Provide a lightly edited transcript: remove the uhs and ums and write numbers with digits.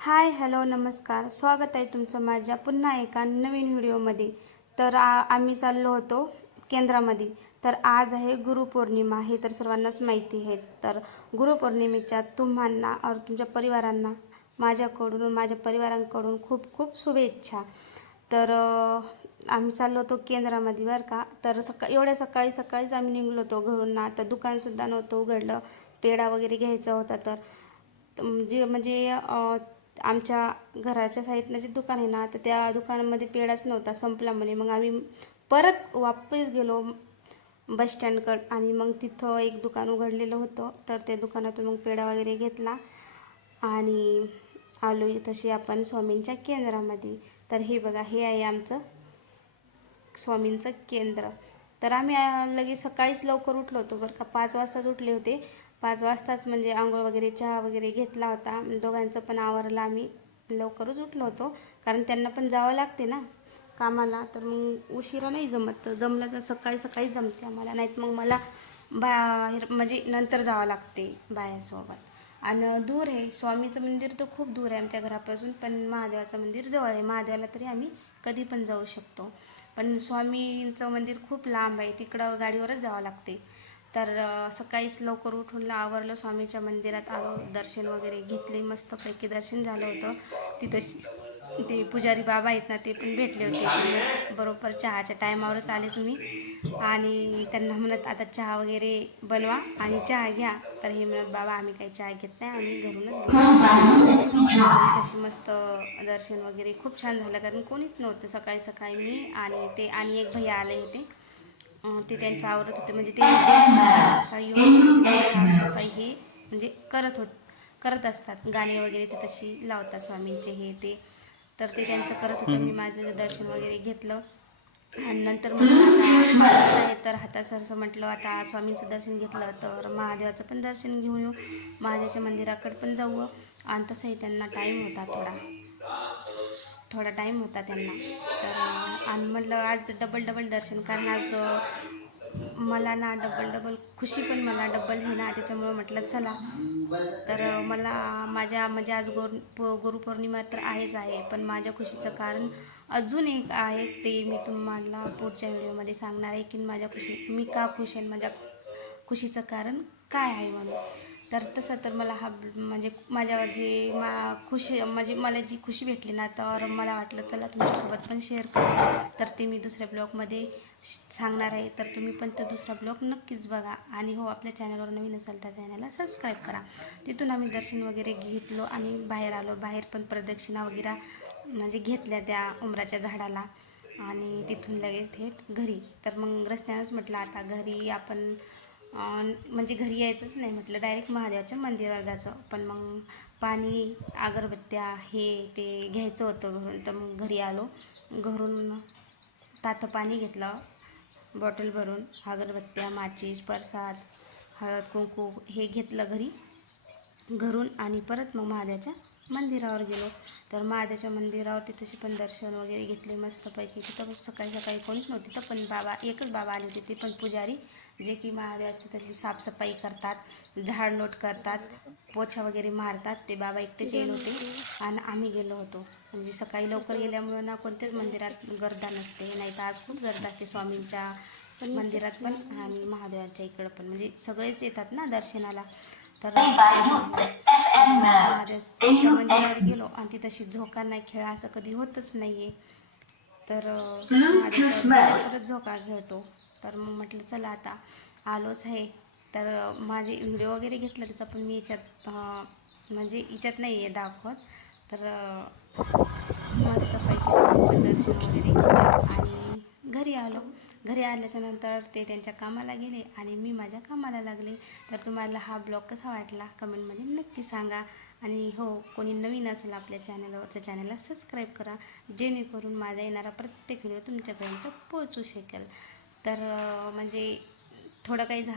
Hi hello नमस्कार, स्वागत आहे तुमचं माझ्या पुन्हा एका नवीन व्हिडिओमध्ये. तर आम्ही चाललो होतो केंद्रामध्ये. तर आज आहे गुरुपौर्णिमा, हे तर सर्वांनाच माहिती आहे. तर गुरुपौर्णिमेच्या तुम्हाला और तुमच्या परिवारांना माझ्याकडून माझ्या परिवारांकडून खूप खूप शुभेच्छा. तर आम्ही चाललो होतो केंद्रामध्ये बरं का. तर एवढ्या सकाळी सकाळीच आम्ही निघलो होतो घरून ना. तर दुकानसुद्धा नव्हतं उघडलं, पेढा वगैरे घ्यायचा होता. तर जे म्हणजे आमच्या घराच्या साईडनं जे दुकान आहे ना, तर त्या दुकानामध्ये पेढाच नव्हता, संपला म्हणे. मग आम्ही परत वापस गेलो बस स्टँडकडं आणि मग तिथं एक दुकान उघडलेलं होतं. तर त्या दुकानातून मग पेढा वगैरे घेतला आणि आलो तशी आपण स्वामींच्या केंद्रामध्ये. तर हे बघा, हे आहे आमचं स्वामींचं केंद्र. तर आम्ही लगेच सकाळीच लवकर उठलो होतो बरं का, 5 वाजताच उठले होते. 5 वाजताच म्हणजे आंघोळ वगैरे चहा वगैरे घेतला होता. दोघांचं पण आवरलं, आम्ही लवकरच उठलो होतो कारण त्यांना पण जावं लागते ना कामाला. तर मग उशिरा नाही जमत, जमलं तर सकाळी सकाळी जमते आम्हाला, नाहीत मग मला बाहेर म्हणजे नंतर जावं लागते बायांसोबत. आणि दूर आहे स्वामीचं मंदिर, तर खूप दूर आहे आमच्या घरापासून. पण महादेवाचं मंदिर जवळ आहे, महादेवाला तरी आम्ही कधी पण जाऊ शकतो. पण स्वामींचं मंदिर खूप लांब आहे, तिकडं गाडीवरच जावं लागते. तर सकाळीच लवकर उठून आवरलं, स्वामीच्या मंदिरात आलो, दर्शन वगैरे घेतले, मस्तपैकी दर्शन झालं होतं. तिथं ते पुजारी बाबा आहेत ना, ते पण भेटले होते. ते बरोबर चहाच्या टायमावरच आले तुम्ही, आणि त्यांना म्हणत आता चहा वगैरे बनवा आणि चहा घ्या. तर हे म्हणत बाबा आम्ही काही चहा घेत नाही, आम्ही घरूनच घेऊ. तशी मस्त दर्शन वगैरे खूप छान झालं कारण कोणीच नव्हतं. सकाळी सकाळी मी आणि एक भैया आले होते. ते त्यांचं आवरत होते, म्हणजे ते डेली सकाळी सकाळी येऊन साफसफाई हे म्हणजे करत असतात. गाणे वगैरे ते तशी लावतात स्वामींचे हे ते. तर ते त्यांचं करत होतं, मी माझं दर्शन वगैरे घेतलं. आणि नंतर म्हटलं आता आलोच आहे तर हातासरसं म्हटलं आता स्वामींचं दर्शन घेतलं तर महादेवाचं पण दर्शन घेऊन येऊ, महादेवाच्या मंदिराकडे पण जाऊ. आणि तसंही त्यांना टाईम होता, थोडा टाईम होता त्यांना. तर आणि म्हटलं आज डबल डबल दर्शन, कारण आज मला ना डबल डबल खुशी पण मला डबल हे ना, त्याच्यामुळं म्हटलं चला. तर मला माझ्या म्हणजे आज गुरुपौर्णिमा तर आहे, पण माझ्या खुशीचं कारण अजून एक आहे, ते मी तुम्हाला पुढच्या व्हिडिओमध्ये सांगणार आहे की मी का खुश आहे, माझ्या खुशीचं कारण काय आहे म्हणून. तर तसं तर मला म्हणजे माझ्या खुशी म्हणजे मला जी खुशी भेटली ना, तर मला वाटलं चला तुमच्यासोबत पण शेअर करा. तर ते मी दुसऱ्या ब्लॉगमध्ये सांगणार आहे. तर तुम्ही पण तो दुसरा ब्लॉग नक्कीच बघा. आणि हो, आपल्या चॅनलवर नवीन असाल तर चॅनलला सबस्क्राईब करा. तिथून आम्ही दर्शन वगैरे घेतलो आणि बाहेर आलो. बाहेर पण प्रदक्षिणा वगैरे म्हणजे घेतल्या त्या उंबराच्या झाडाला, आणि तिथून लगेच थेट घरी. तर मग रस्त्यानंच म्हटलं आता घरी आपण म्हणजे घरी यायचंच नाही, म्हटलं डायरेक्ट महादेवाच्या मंदिरात जायचं. पण मग पाणी अगरबत्त्या हे ते घ्यायचं होतं घरून. तर मग घरी आलो, घरून तातं पाणी घेतलं बॉटल भरून, अगरबत्त्या, माचीस, प्रसाद, हळद कुंकू हे घेतलं घरून. आणि परत मग महादेवाच्या मंदिरावर गेलो. तर महादेवाच्या मंदिरावरती तसे पण दर्शन वगैरे घेतले मस्तपैकी. तिथं सकाळी सकाळी कोणीच नव्हती, तिथं पण एकच बाबा आले होते, ते पण पुजारी, जे की महादेवाची त्याची साफसफाई करतात, झाडलोट करतात, पोछा वगैरे मारतात. ते बाबा एकटेच येत होते आणि आम्ही गेलो होतो. म्हणजे सकाळी लवकर गेल्यामुळं ना कोणत्याच मंदिरात गर्दा नसते, नाही तर आज खूप गर्दा असते स्वामींच्या मंदिरात पण आणि महादेवाच्या इकडं पण, म्हणजे सगळेच येतात ना दर्शनाला. तर महादेवाच्या मंदिरावर गेलो आणि ती तशी झोका नाही खेळा असं कधी होतच नाही आहे. तर महादेवाच्यावर गेल्यानंतरच झोका खेळतो. तर मग म्हटलं चला आता आलोच आहे. तर माझे व्हिडिओ वगैरे घेतला त्याचा, पण मी याच्यात म्हणजे याच्यात नाही आहे दाखवत. तर मस्तपैकी तिथून पण दर्शन वगैरे घेतलं आणि घरी आलो. घरी आल्याच्यानंतर ते त्यांच्या कामाला गेले आणि मी माझ्या कामाला लागले. तर तुम्हाला हा ब्लॉग कसा वाटला कमेंटमध्ये नक्की सांगा. आणि हो, कोणी नवीन असेल आपल्या चॅनलला सबस्क्राईब करा, जेणेकरून माझा येणारा प्रत्येक व्हिडिओ तुमच्यापर्यंत पोहोचू शकेल. तर म्हणजे थोडं काही झालं